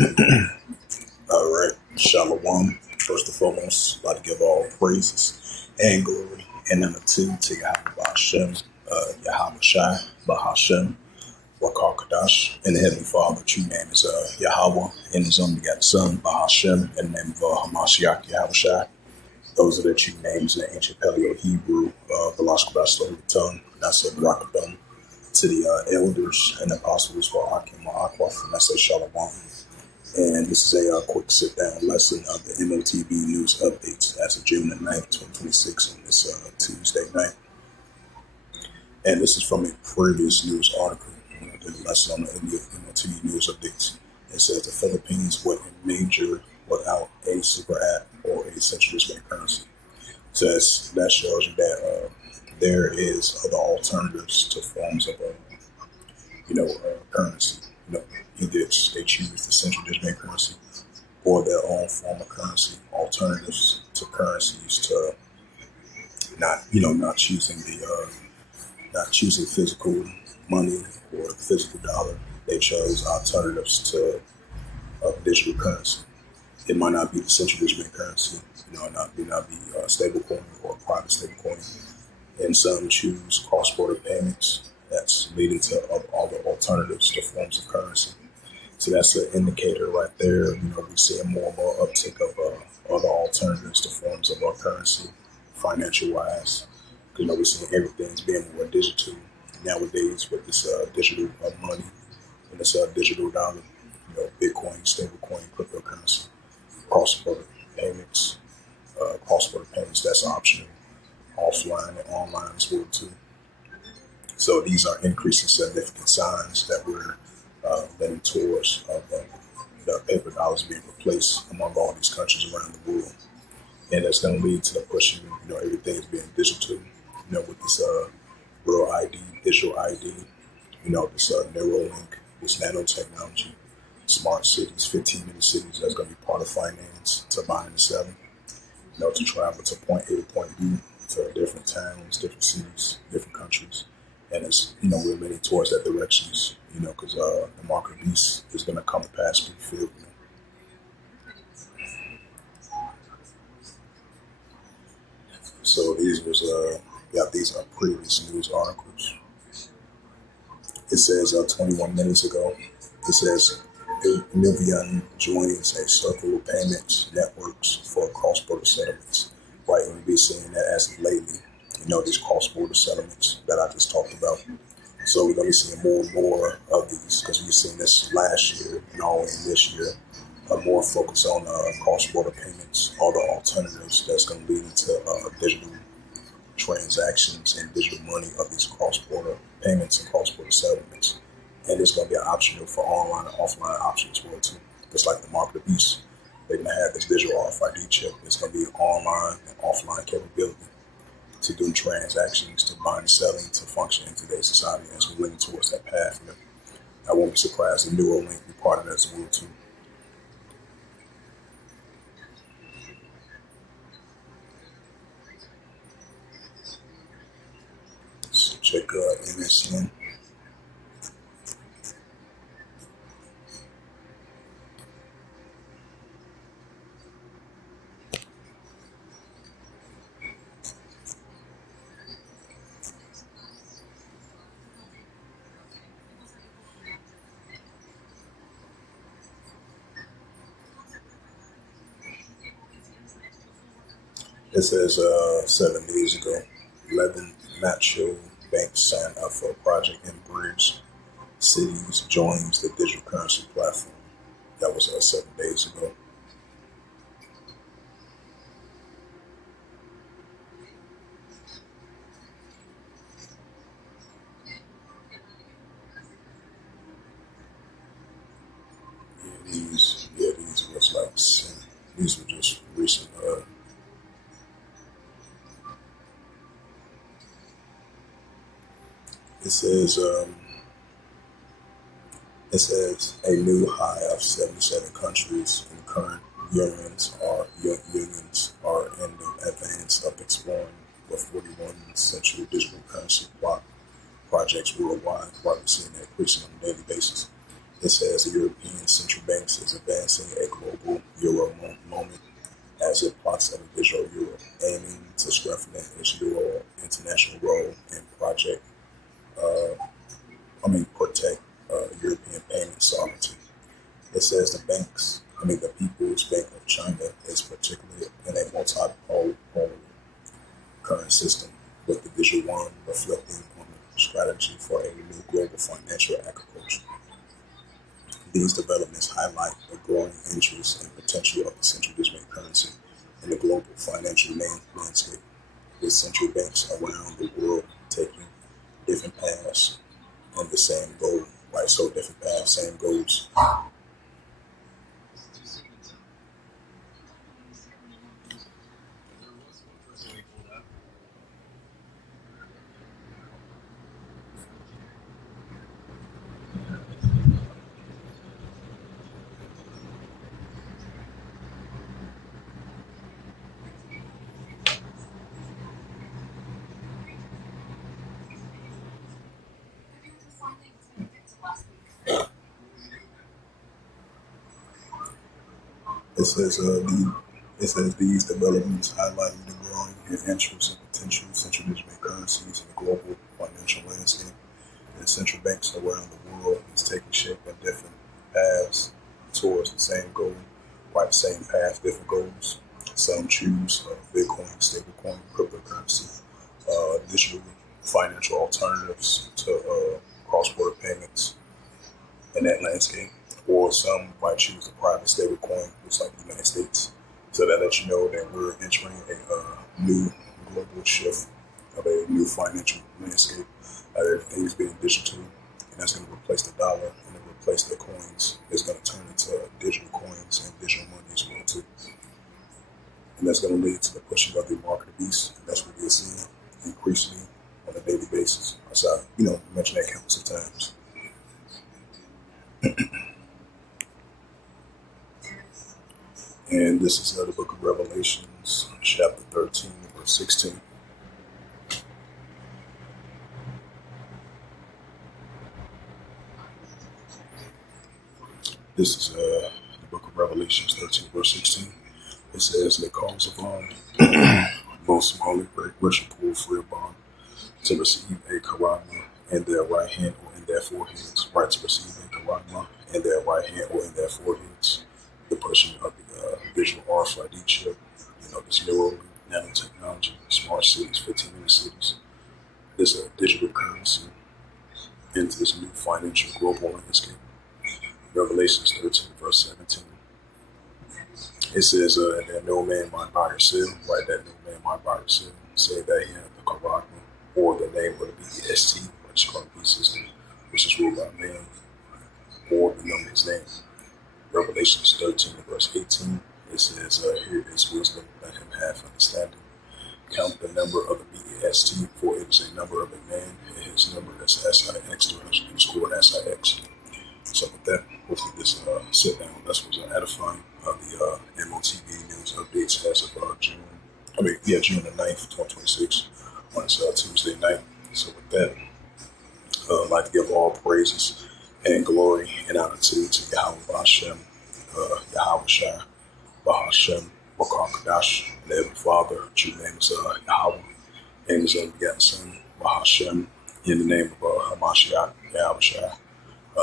All right, Shalom. First and foremost, I'd like to give all praises and glory and honor to Yahweh Hashem, Yahweh Shai, Bahashem, Wakar Kadash, and the Heavenly Father. True name is Yahweh, and His only begotten Son, Bahashem, in the name of Hamashiach, Yahweh Shai. Those are the true names in the ancient Paleo Hebrew, Velasco Bastille, the tongue, that's a Barakathon, to the elders and apostles for Akim Aquaf, and that's a Shalom. And this is a quick sit-down lesson of the M.O.T.B news updates as of June the 9th, 2026 on this Tuesday night. And this is from a previous news article. I did a lesson on the M.O.T.B news updates. It says the Philippines went major without a super app or a central bank currency. So that shows you that there is other alternatives to forms of currency. Either they choose the central bank currency or their own form of currency, alternatives to currencies to not choosing not choosing physical money or the physical dollar. They chose alternatives to digital currency. It might not be the central bank currency, it not be stable coin or private stable coin. And some choose cross-border payments. That's leading to other alternatives to forms of currency. So that's an indicator right there. We're seeing more and more uptick of other alternatives to forms of our currency, financial wise. We're seeing everything's being more digital nowadays with this digital money and this digital dollar. Bitcoin, stablecoin, cryptocurrency, cross-border payments. Cross-border payments, that's optional, offline and online as well too. So these are increasing significant signs that we're leaning towards the paper dollars being replaced among all these countries around the world, and that's going to lead to the pushing. Everything is being digital. With this real ID, digital ID. This Neuralink, this nanotechnology, smart cities, 15-minute cities. That's going to be part of finance to buying and selling. To travel to point A to point B to different towns, different cities, different countries. And it's, we're leaning towards that directions, because the mark of the beast is going to come to pass pretty field. So these are previous news articles. It says 21 minutes ago, it says Nivian joins a circle of payments networks for cross-border settlements. Right, and we've been seeing that as of lately. These cross-border settlements that I just talked about. So we're going to be seeing more and more of these because we've seen this last year and all in this year. More focus on cross-border payments, all the alternatives that's going to lead into digital transactions and digital money of these cross-border payments and cross-border settlements. And it's going to be an optional for online and offline options as well too. Just like the mark of the beast, they're going to have this digital RFID chip. It's going to be online and offline capability to do transactions, to buying and selling, to function in today's society as we're leaning towards that path. I won't be surprised if Neuralink be part of that as well too. So check MSN. It says 7 days ago, 11 macho banks signed up for a project in Bridge Cities joins the digital currency platform. That was 7 days ago. These was these were just recent. It says it says a new high of 77 countries and current unions are in the advance of exploring with 41 central digital currency projects worldwide. While we're seeing that increasing on a daily basis. It says the European Central Banks is advancing a global euro moment as it plots a visual euro, aiming to strengthen its euro international role in protect European payment sovereignty. It says the People's Bank of China is particularly in a multi-polar current system, with the visual one reflecting on the strategy for a new global financial agriculture. These developments highlight the growing interest and potential of the central digital currency in the global financial landscape, with central banks around the world taking different paths and the same goal. Right, so different paths, same goals. It says it says these developments highlight the growing interest and potential of central digital currencies in the global financial landscape. And central banks around the world is taking shape in different paths towards the same goal, right? Same path, different goals. Some choose Bitcoin, stablecoin, cryptocurrency, digital financial alternatives to cross-border payments in that landscape. Or some might choose a private stablecoin, just like the United States. So that lets you know that we're entering a new global shift of a new financial landscape. Everything's being digital, and that's going to replace the dollar and then replace the coins. It's going to turn into digital coins and digital money as well too. And that's going to lead to the pushing of the market beast. And that's what we're seeing increasingly on a daily basis. As I, mentioned that countless of times. And this is the book of Revelations, chapter 13, verse 16. This is the book of Revelations 13, verse 16. It says, "The cause of both small and great, rich and poor, free or bond, to receive a charagma in their right hand or in their foreheads." Right, to receive a charagma in their right hand or in their foreheads. The pushing of the visual RFID chip, this neuro nanotechnology, smart cities, 15-minute cities, this digital currency into this new financial global landscape. Revelations 13, verse 17. It says that no man might buy or sell, right? That no man might buy or sell, say that he had the charagma or the name of the BEST, which is called the B system, which is ruled by man, or the number his name. Revelations 13, verse 18. It says, "Here is wisdom, let him have understanding. Count the number of the BEST, for it is a number of a man, and his number is SIX, underscore SIX." So with that, hopefully this sit down, this was edifying of the M.O.T.B news updates as of June the 9th, 2026, on this Tuesday night. So with that, I'd like to give all praises and glory and honor to Yahweh Hashem, Yahweh Shai, Bahashem, Wakakadash, and the Heavenly Father. True name is Yahweh, and his unbegotten Son, Bahashem, in the name of Hamashiach, Yahweh Shai.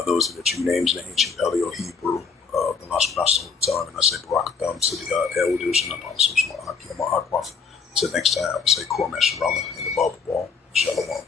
Those are the true names in the ancient Paleo Hebrew, the Lashon tongue, and I say Barakatham to the elders and apostles, Ma'aki and Ma'akwaf. Until next time, I say Kormash Shalom in the Bible Ball. Shalom.